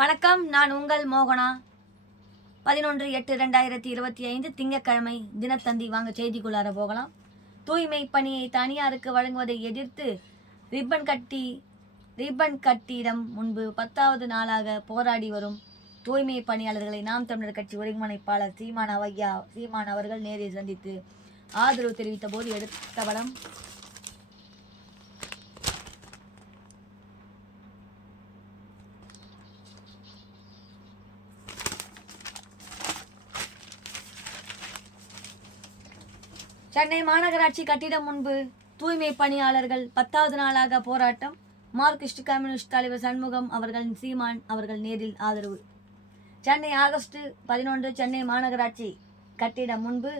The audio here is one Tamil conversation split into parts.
வணக்கம், நான் உங்கள் மோகனா. 11/8/2025 திங்கட்கிழமை தினத்தந்தி. வாங்க செய்திக்குள்ளார போகலாம். தூய்மை பணியை தனியாருக்கு வழங்குவதை எதிர்த்து ரிப்பன் கட்டிடம் முன்பு 10வது நாளாக போராடி வரும் தூய்மை பணியாளர்களை நாம் தமிழர் கட்சி ஒருங்கிணைப்பாளர் சீமான் அவர்கள் நேரில் சந்தித்து ஆதரவு தெரிவித்த போது எடுத்த படம். சென்னை மாநகராட்சி கட்டிடம் முன்பு தூய்மை பணியாளர்கள் 10வது நாளாக போராட்டம். மார்க்சிஸ்ட் கம்யூனிஸ்ட் தலைவர் சண்முகம் அவர்கள் சீமான் அவர்கள் நேரில் ஆதரவு. சென்னை ஆகஸ்ட் 11 சென்னை மாநகராட்சி கட்டிடம் முன்பு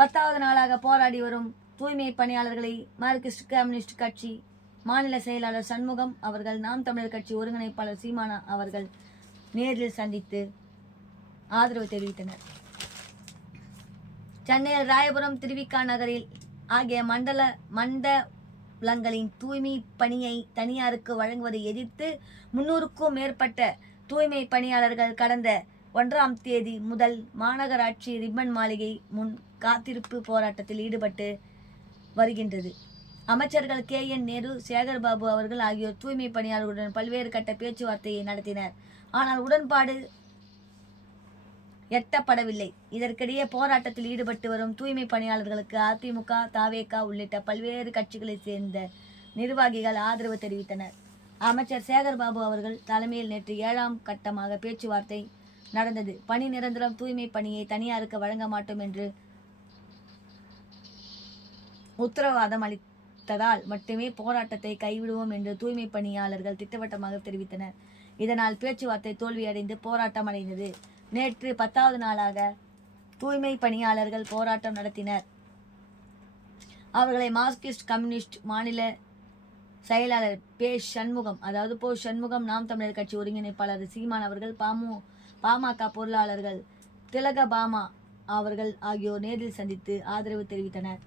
10வது நாளாக போராடி வரும் தூய்மை பணியாளர்களை மார்க்சிஸ்ட் கம்யூனிஸ்ட் கட்சி மாநில செயலாளர் சண்முகம் அவர்கள் நாம் தமிழர் கட்சி ஒருங்கிணைப்பாளர் சீமான் அவர்கள் நேரில் சந்தித்து ஆதரவு தெரிவித்தனர். சென்னையில் ராயபுரம், திருவிக்கா நகரில் ஆகிய மண்டலங்களின் தூய்மை பணியை தனியாருக்கு வழங்குவதை எதிர்த்து 300க்கும் மேற்பட்ட தூய்மை பணியாளர்கள் கடந்த 1ஆம் தேதி முதல் மாநகராட்சி ரிப்பன் மாளிகை முன் காத்திருப்பு போராட்டத்தில் ஈடுபட்டு வருகின்றது. அமைச்சர்கள் KN நேரு, சேகர்பாபு அவர்கள் ஆகியோர் தூய்மை பணியாளர்களுடன் பல்வேறு கட்ட பேச்சுவார்த்தையை நடத்தினர். ஆனால் உடன்பாடு எட்டப்படவில்லை. இதற்கிடையே போராட்டத்தில் ஈடுபட்டு வரும் தூய்மை பணியாளர்களுக்கு அதிமுக, தவேக உள்ளிட்ட பல்வேறு கட்சிகளைச் சேர்ந்த நிர்வாகிகள் ஆதரவு தெரிவித்தனர். அமைச்சர் சேகர்பாபு அவர்கள் தலைமையில் நேற்று 7ஆம் கட்டமாக பேச்சுவார்த்தை நடந்தது. பணி நிரந்தரம், தூய்மை பணியை தனியாருக்கு வழங்க மாட்டோம் என்று உத்தரவாதம் அளித்ததால் மட்டுமே போராட்டத்தை கைவிடுவோம் என்று தூய்மை பணியாளர்கள் திட்டவட்டமாக தெரிவித்தனர். இதனால் பேச்சுவார்த்தை தோல்வியடைந்து போராட்டம் அடைந்தது. நேற்று 10வது நாளாக தூய்மை பணியாளர்கள் போராட்டம் நடத்தினர். அவர்களை மார்க்சிஸ்ட் கம்யூனிஸ்ட் மாநில செயலாளர் போ சண்முகம், நாம் தமிழர் கட்சி ஒருங்கிணைப்பாளர் சீமான் அவர்கள், பாமக பொருளாளர்கள் திலகபாமா அவர்கள் ஆகியோர் நேரில் சந்தித்து ஆதரவு தெரிவித்தனர்.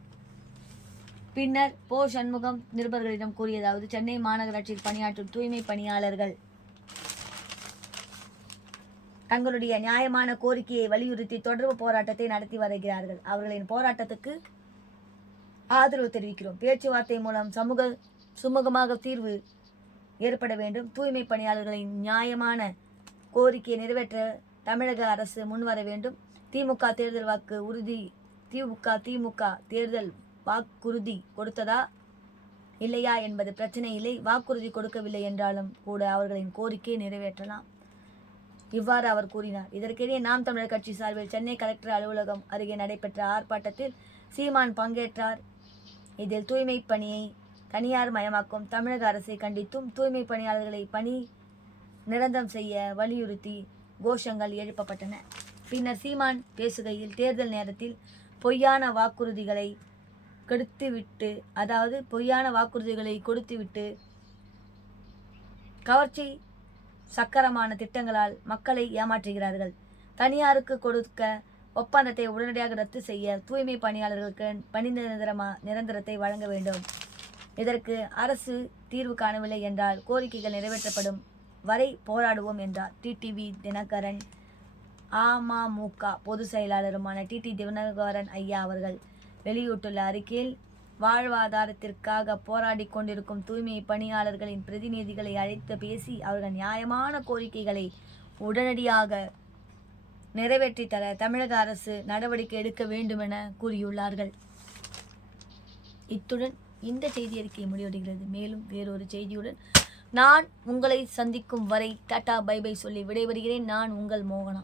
பின்னர் போ சண்முகம் நிருபர்களிடம் கூறியதாவது: சென்னை மாநகராட்சியில் பணியாற்றும் தூய்மை பணியாளர்கள் தங்களுடைய நியாயமான கோரிக்கையை வலியுறுத்தி தொடர்பு போராட்டத்தை நடத்தி வருகிறார்கள். அவர்களின் போராட்டத்துக்கு ஆதரவு தெரிவிக்கிறோம். பேச்சுவார்த்தை மூலம் சுமூகமாக தீர்வு ஏற்பட வேண்டும். தூய்மை பணியாளர்களின் நியாயமான கோரிக்கையை நிறைவேற்ற தமிழக அரசு முன்வர வேண்டும். திமுக தேர்தல் வாக்குறுதி கொடுத்ததா இல்லையா என்பது பிரச்சனை இல்லை. வாக்குறுதி கொடுக்கவில்லை என்றாலும் கூட அவர்களின் கோரிக்கையை நிறைவேற்றலாம். இவ்வாறு அவர் கூறினார். இதற்கிடையே நாம் தமிழர் கட்சி சார்பில் சென்னை கலெக்டர் அலுவலகம் அருகே நடைபெற்ற ஆர்ப்பாட்டத்தில் சீமான் பங்கேற்றார். இதில் தூய்மை பணியை தனியார் மயமாக்கும் தமிழக அரசை கண்டித்தும் தூய்மை பணியாளர்களை பணி நிரந்தரம் செய்ய வலியுறுத்தி கோஷங்கள் எழுப்பப்பட்டன. பின்னர் சீமான் பேசுகையில், தேர்தல் நேரத்தில் பொய்யான வாக்குறுதிகளை கொடுத்துவிட்டு கவர்ச்சி சக்கரமான திட்டங்களால் மக்களை ஏமாற்றுகிறார்கள். தனியாருக்கு கொடுக்க ஒப்பந்தத்தை உடனடியாக ரத்து செய்ய, தூய்மை பணியாளர்களுக்கு பணி நிரந்தரத்தை வழங்க வேண்டும். இதற்கு அரசு தீர்வு காணவில்லை என்றால் கோரிக்கைகள் நிறைவேற்றப்படும் வரை போராடுவோம் என்றார். டிடிவி தினகரன் அமமுக பொதுச் செயலாளருமான டிடி தினகரன் ஐயா அவர்கள் வெளியிட்டுள்ள அறிக்கையில், வாழ்வாதாரத்திற்காக போராடி கொண்டிருக்கும் தூய்மை பணியாளர்களின் பிரதிநிதிகளை அழைத்து பேசி அவர்கள் நியாயமான கோரிக்கைகளை உடனடியாக நிறைவேற்றி தர தமிழக அரசு நடவடிக்கை எடுக்க வேண்டும் என கூறியுள்ளார்கள். இத்துடன் இந்த செய்தி அறிக்கை முடிவடைகிறது. மேலும் வேறொரு செய்தியுடன் நான் உங்களை சந்திக்கும் வரை டாடா பை பை சொல்லி விடைபெறுகிறேன். நான் உங்கள் மோகனா.